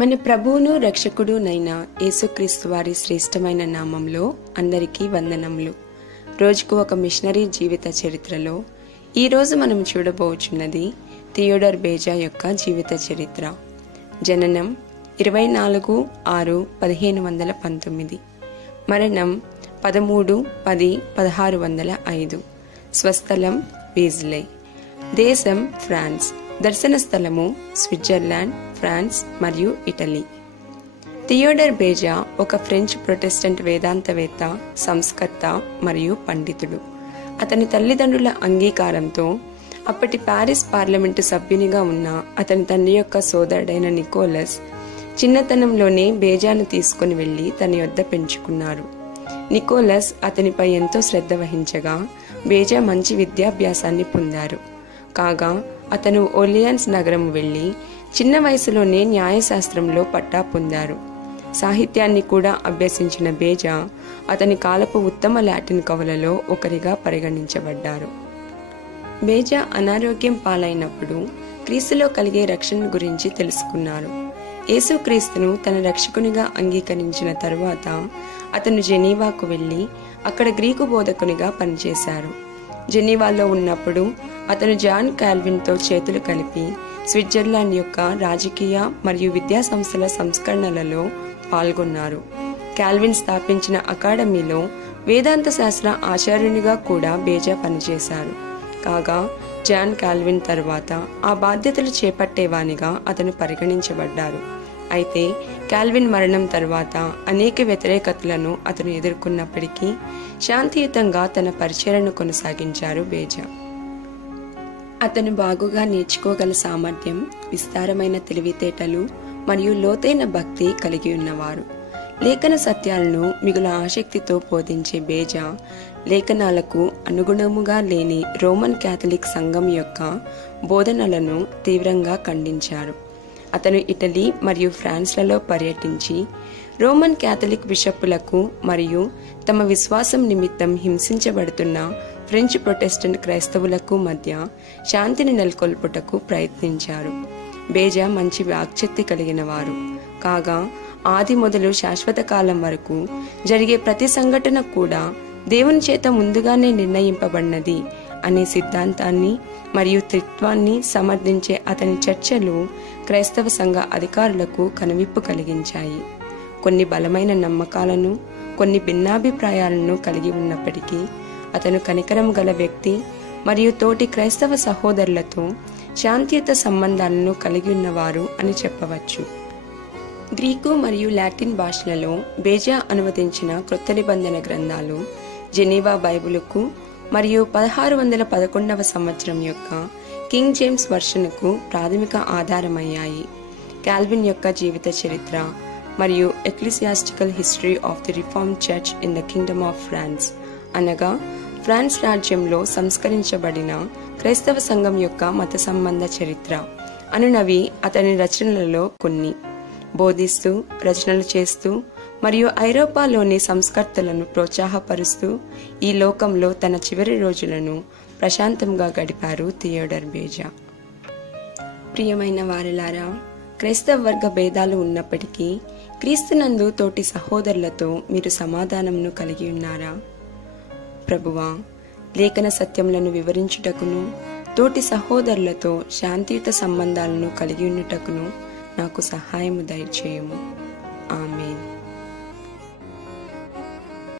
మన ప్రభువును రక్షకుడునైన యేసుక్రీస్తు వారి శ్రేష్టమైన నామంలో అందరికీ వందనములు. రోజుకు ఒక మిషనరీ జీవిత చరిత్రలో ఈరోజు మనం చూడబోచున్నది థియోడర్ బేజా యొక్క జీవిత చరిత్ర. జననం 24/6/1519, మరణం 13/10/1605, స్వస్థలం వీజ్లే, దేశం ఫ్రాన్స్, దర్శన స్థలము స్విట్జర్లాండ్, ఫ్రాన్స్ మరియు ఇటలీ. థియోడర్ బేజా ఒక ఫ్రెంచ్ ప్రొటెస్టెంట్ వేదాంతవేత్త, సంస్కర్త మరియు పండితుడు. అతని తల్లిదండ్రుల అంగీకారంతో అప్పటి పారిస్ పార్లమెంటు సభ్యునిగా ఉన్న అతని తండ్రి యొక్క సోదరుడైన నికోలస్ చిన్నతనంలోనే బేజాను తీసుకుని వెళ్లి తన యొద్ద పెంచుకున్నారు. నికోలస్ అతనిపై ఎంతో శ్రద్ధ వహించగా బేజా మంచి విద్యాభ్యాసాన్ని పొందారు. కాగా అతను ఓర్లియన్స్ నగరం వెళ్లి చిన్న వయసులోనే న్యాయశాస్త్రంలో పట్టా పొందారు. సాహిత్యాన్ని కూడా అభ్యసించిన బేజా అతని కాలపు ఉత్తమ లాటిన్ కవులలో ఒకరిగా పరిగణించబడ్డారు. బేజా అనారోగ్యం పాలైనప్పుడు క్రీస్తులో కలిగే రక్షణ గురించి తెలుసుకున్నారు. యేసుక్రీస్తును తన రక్షకునిగా అంగీకరించిన తరువాత అతను జెనీవాకు వెళ్లి అక్కడ గ్రీకు బోధకునిగా పనిచేశారు. జెనీవాలో ఉన్నప్పుడు అతను జాన్ కాల్విన్తో చేతులు కలిపి స్విట్జర్లాండ్ యొక్క రాజకీయ మరియు విద్యా సంస్థల సంస్కరణలలో పాల్గొన్నారు. కాల్విన్ స్థాపించిన అకాడమీలో వేదాంత శాస్త్ర ఆచార్యునిగా కూడా బేజా పనిచేశారు. కాగా జాన్ కాల్విన్ తర్వాత ఆ బాధ్యతలు చేపట్టేవానిగా అతను పరిగణించబడ్డారు. అయితే కాల్విన్ మరణం తర్వాత అనేక వ్యతిరేకతలను అతను ఎదుర్కొన్నప్పటికీ శాంతియుతంగా తన పరిచర్యను కొనసాగించారు బేజా. అతను బాగుగా నేర్చుకోగల సామర్థ్యం, విస్తారమైన తెలివితేటలు మరియు లోతైన భక్తి కలిగి ఉన్నవారు. లేఖన సత్యాలను మిగుల ఆసక్తితో బోధించే బేజా లేఖనాలకు అనుగుణముగా లేని రోమన్ క్యాథలిక్ సంఘం యొక్క బోధనలను తీవ్రంగా ఖండించారు. అతను ఇటలీ మరియు ఫ్రాన్స్లలో పర్యటించి రోమన్ క్యాథలిక్ బిషప్పులకు మరియు తమ విశ్వాసం నిమిత్తం హింసించబడుతున్న ఫ్రెంచ్ ప్రొటెస్టెంట్ క్రైస్తవులకు మధ్య శాంతిని నెలకొల్పుటకు ప్రయత్నించారు. బేజా మంచి వాక్శక్తి కలిగిన వారు. కాగా ఆది మొదలు శాశ్వత కాలం వరకు జరిగే ప్రతి సంఘటన కూడా దేవుని చేత ముందుగానే నిర్ణయింపబడినది అనే సిద్ధాంతాన్ని మరియు త్రిత్వాన్ని సమర్థించే అతని చర్చలు క్రైస్తవ సంఘ అధికారులకు కనువిప్పు కలిగించాయి. కొన్ని బలమైన నమ్మకాలను, కొన్ని భిన్నాభిప్రాయాలను కలిగి ఉన్నప్పటికీ అతను కనికరం గల వ్యక్తి మరియు తోటి క్రైస్తవ సహోదరులతో శాంతియుత సంబంధాలను కలిగి ఉన్నవారు అని చెప్పవచ్చు. గ్రీకు మరియు లాటిన్ భాషలలో బేజా అనువదించిన క్రొత్త నిబంధన గ్రంథాలు జెనీవా బైబిలుకు మరియు 1611 సంవత్సరం యొక్క కింగ్ జేమ్స్ వర్షన్కు ప్రాథమిక ఆధారమయ్యాయి. కాల్విన్ యొక్క జీవిత చరిత్ర మరియు ecclesiastical history of the reformed church in the kingdom of France, అనగా ఫ్రాన్స్ రాజ్యంలో సంస్కరించబడిన క్రైస్తవ సంఘం యొక్క మత సంబంధ చరిత్ర అనునవి అతని రచనలలో కొన్ని. బోధిస్తూ, రచనలు చేస్తూ మరియు ఐరోపాలోని సంస్కర్తలను ప్రోత్సాహపరుస్తూ ఈ లోకంలో తన చివరి రోజులను ప్రశాంతంగా గడిపారు థియోడర్ బేజా. ప్రియమైన వారలారా, క్రైస్తవ వర్గ భేదాలు ఉన్నప్పటికీ క్రీస్తునందు తోటి సహోదరులతో మీరు సమాధానంను కలిగి ఉన్నారా? ప్రభువా, లేఖన సత్యములను వివరించుటకును తోటి సహోదరులతో శాంతియుత సంబంధాలను కలిగి ఉండుటకును నాకు సహాయము దయచేయము.